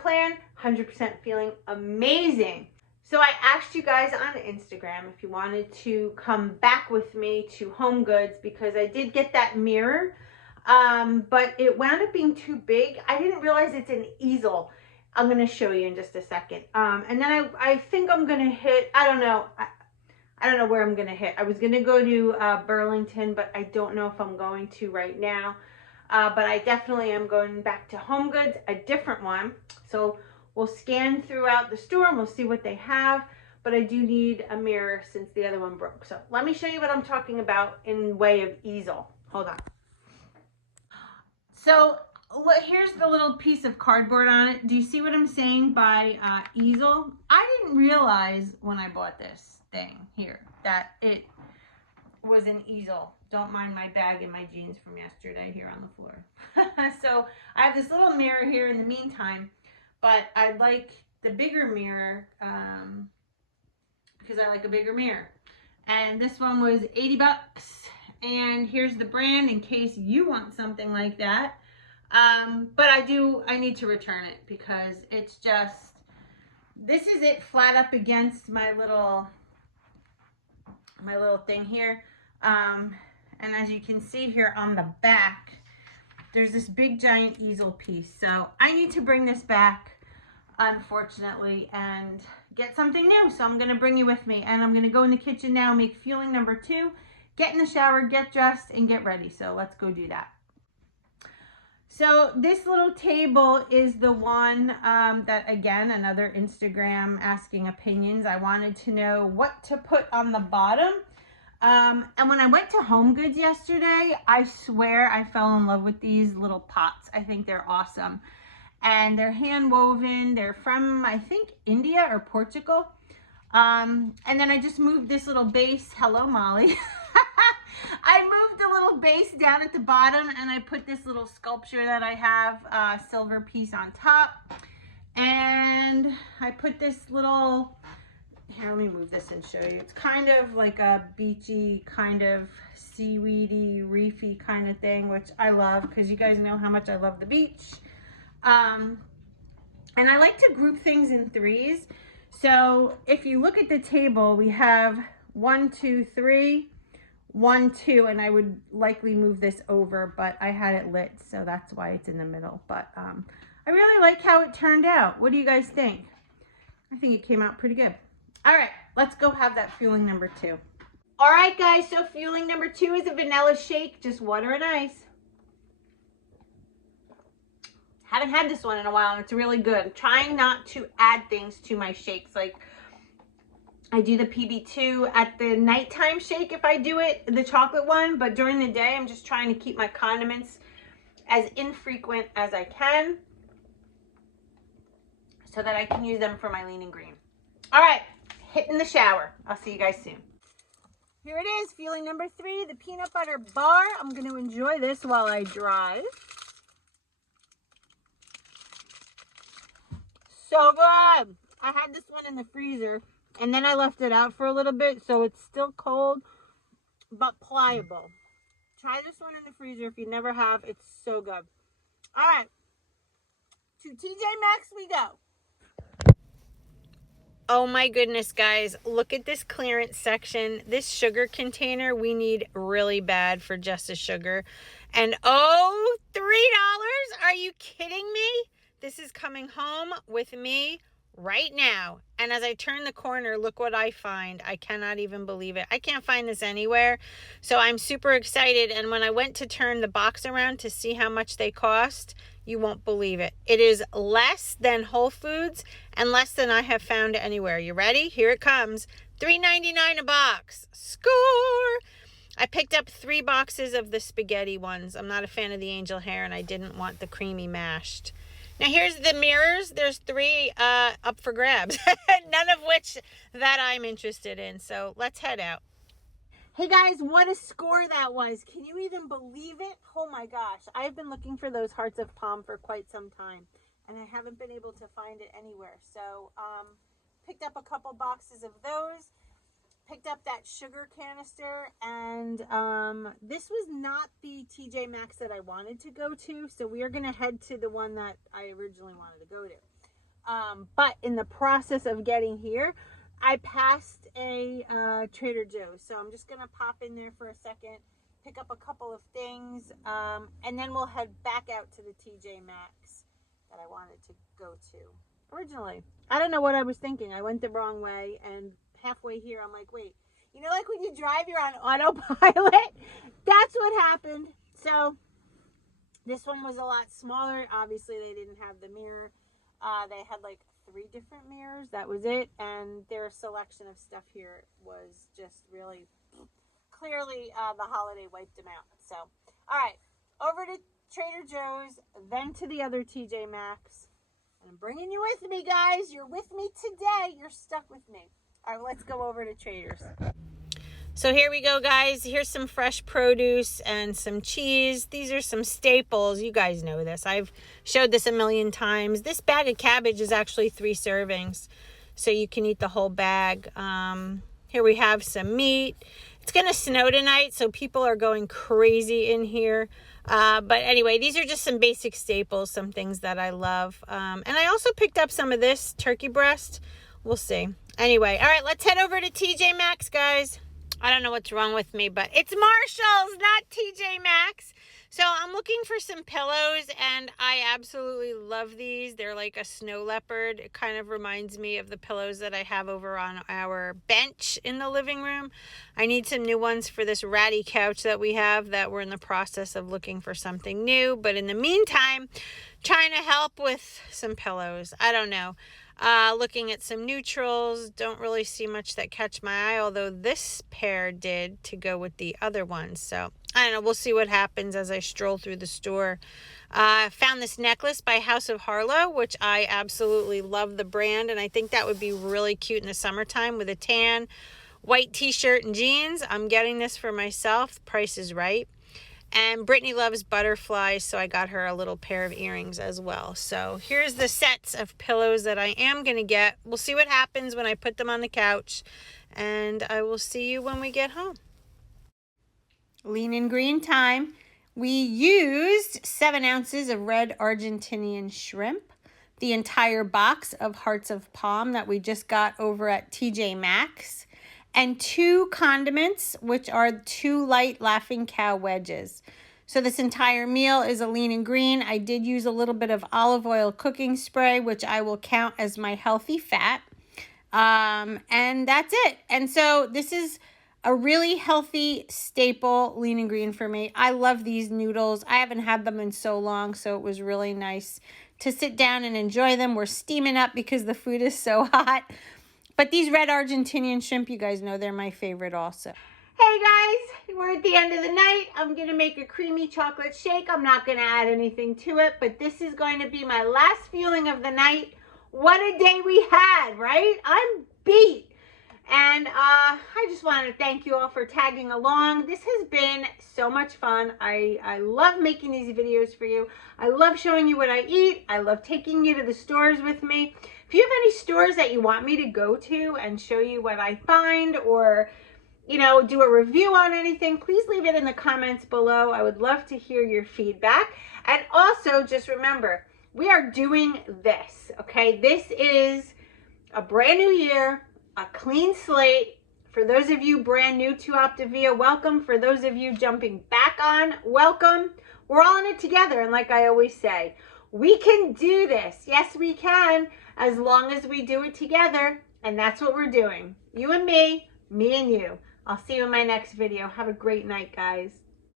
plan, 100% feeling amazing. So I asked you guys on Instagram if you wanted to come back with me to Home Goods because I did get that mirror, but it wound up being too big. I didn't realize it's an easel. I'm going to show you in just a second. And then I think I'm going to hit, I don't know where I'm going to hit. I was going to go to Burlington, but I don't know if I'm going to right now. But I definitely am going back to Home Goods, a different one. So we'll scan throughout the store and we'll see what they have. But I do need a mirror since the other one broke. So let me show you what I'm talking about in way of easel. Hold on. So here's the little piece of cardboard on it. Do you see what I'm saying by easel? I didn't realize when I bought this thing here that it was an easel. Don't mind my bag and my jeans from yesterday here on the floor. So I have this little mirror here in the meantime, but I'd like the bigger mirror because I like a bigger mirror. And this one was 80 bucks. And here's the brand in case you want something like that. But I need to return it because it's just, this is it flat up against my little thing here. And as you can see here on the back, there's this big giant easel piece. So I need to bring this back, unfortunately, and get something new. So I'm going to bring you with me, and I'm going to go in the kitchen now, make fueling number 2, get in the shower, get dressed, and get ready. So let's go do that. So this little table is the one that, again, another Instagram asking opinions. I wanted to know what to put on the bottom. And when I went to Home Goods yesterday, I swear I fell in love with these little pots. I think they're awesome. And they're hand woven. They're from, I think, India or Portugal. And then I just moved this little base. Hello, Molly. I moved a little base down at the bottom, and I put this little sculpture that I have, silver piece on top. And I put this little, here, let me move this and show you. It's kind of like a beachy, kind of seaweedy, reefy kind of thing, which I love because you guys know how much I love the beach. And I like to group things in threes. So if you look at the table, we have 1, 2, 3, 1, 2, and I would likely move this over, but I had it lit, so that's why it's in the middle. But I really like how it turned out. What do you guys think? I think it came out pretty good. All right, let's go have that fueling number 2. All right, guys, so fueling number 2 is a vanilla shake, just water and ice. Haven't had this one in a while, and it's really good. I'm trying not to add things to my shakes. Like, I do the PB2 at the nighttime shake if I do it, the chocolate one, but during the day, I'm just trying to keep my condiments as infrequent as I can so that I can use them for my lean and green. All right, hitting the shower. I'll see you guys soon. Here it is, fueling number 3, the peanut butter bar. I'm going to enjoy this while I drive. So good. I had this one in the freezer, and then I left it out for a little bit, so it's still cold, but pliable. Try this one in the freezer if you never have. It's so good. All right, to Tjmaxx we go. Oh my goodness, guys, look at this clearance section. This sugar container we need really bad for just a sugar. And oh, $3? Are you kidding me? This is coming home with me right now. And as I turn the corner, look what I find. I cannot even believe it. I can't find this anywhere. So I'm super excited. And when I went to turn the box around to see how much they cost, you won't believe it. It is less than Whole Foods and less than I have found anywhere. You ready? Here it comes. $3.99 a box. Score! I picked up 3 boxes of the spaghetti ones. I'm not a fan of the angel hair, and I didn't want the creamy mashed. Now here's the mirrors. There's 3 up for grabs, none of which that I'm interested in. So let's head out. Hey guys, what a score that was. Can you even believe it? Oh my gosh. I've been looking for those hearts of palm for quite some time, and I haven't been able to find it anywhere. So picked up a couple boxes of those. Picked up that sugar canister, and this was not the Tjmaxx that I wanted to go to, so we are going to head to the one that I originally wanted to go to. But in the process of getting here, I passed a Trader Joe's. So I'm just going to pop in there for a second, pick up a couple of things, and then we'll head back out to the Tjmaxx that I wanted to go to originally. I don't know what I was thinking. I went the wrong way, and halfway here, I'm like, wait, you know, like when you drive, you're on autopilot? That's what happened. So this one was a lot smaller. Obviously, they didn't have the mirror. They had like 3 different mirrors. That was it. And their selection of stuff here was just really clearly the holiday wiped them out. So, all right, over to Trader Joe's, then to the other Tjmaxx. And I'm bringing you with me, guys. You're with me today. You're stuck with me. All right, let's go over to Trader's. So here we go, guys. Here's some fresh produce and some cheese. These are some staples. You guys know this. I've showed this a million times. This bag of cabbage is actually 3 servings, so you can eat the whole bag. Here we have some meat. It's going to snow tonight, so people are going crazy in here. But anyway, these are just some basic staples, some things that I love. And I also picked up some of this turkey breast. We'll see. Anyway, all right, let's head over to Tjmaxx, guys. I don't know what's wrong with me, but it's Marshall's, not Tjmaxx. So I'm looking for some pillows, and I absolutely love these. They're like a snow leopard. It kind of reminds me of the pillows that I have over on our bench in the living room. I need some new ones for this ratty couch that we have that we're in the process of looking for something new. But in the meantime, trying to help with some pillows. I don't know. Looking at some neutrals, don't really see much that catch my eye, although this pair did to go with the other ones. So, I don't know, we'll see what happens as I stroll through the store. I found this necklace by House of Harlow, which I absolutely love the brand, and I think that would be really cute in the summertime with a tan, white t-shirt and jeans. I'm getting this for myself. The price is right. And Brittany loves butterflies, so I got her a little pair of earrings as well. So here's the sets of pillows that I am going to get. We'll see what happens when I put them on the couch. And I will see you when we get home. Lean and green time. We used 7 ounces of red Argentinian shrimp. The entire box of hearts of palm that we just got over at Tjmaxx. And 2 condiments, which are 2 light Laughing Cow wedges. So this entire meal is a lean and green. I did use a little bit of olive oil cooking spray, which I will count as my healthy fat. And that's it. And so this is a really healthy staple lean and green for me. I love these noodles. I haven't had them in so long, so it was really nice to sit down and enjoy them. We're steaming up because the food is so hot. But these red Argentinian shrimp, you guys know they're my favorite also. Hey guys, we're at the end of the night. I'm going to make a creamy chocolate shake. I'm not going to add anything to it, but this is going to be my last fueling of the night. What a day we had, right? I'm beat. And I just wanted to thank you all for tagging along. This has been so much fun. I love making these videos for you. I love showing you what I eat. I love taking you to the stores with me. If you have any stores that you want me to go to and show you what I find, or, you know, do a review on anything, please leave it in the comments below. I would love to hear your feedback. And also, just remember, we are doing this, okay? This is a brand new year, a clean slate. For those of you brand new to Optavia, welcome. For those of you jumping back on, welcome. We're all in it together, and like I always say, we can do this. Yes, we can, as long as we do it together, and that's what we're doing. You and me and you. I'll see you in my next video. Have a great night, guys.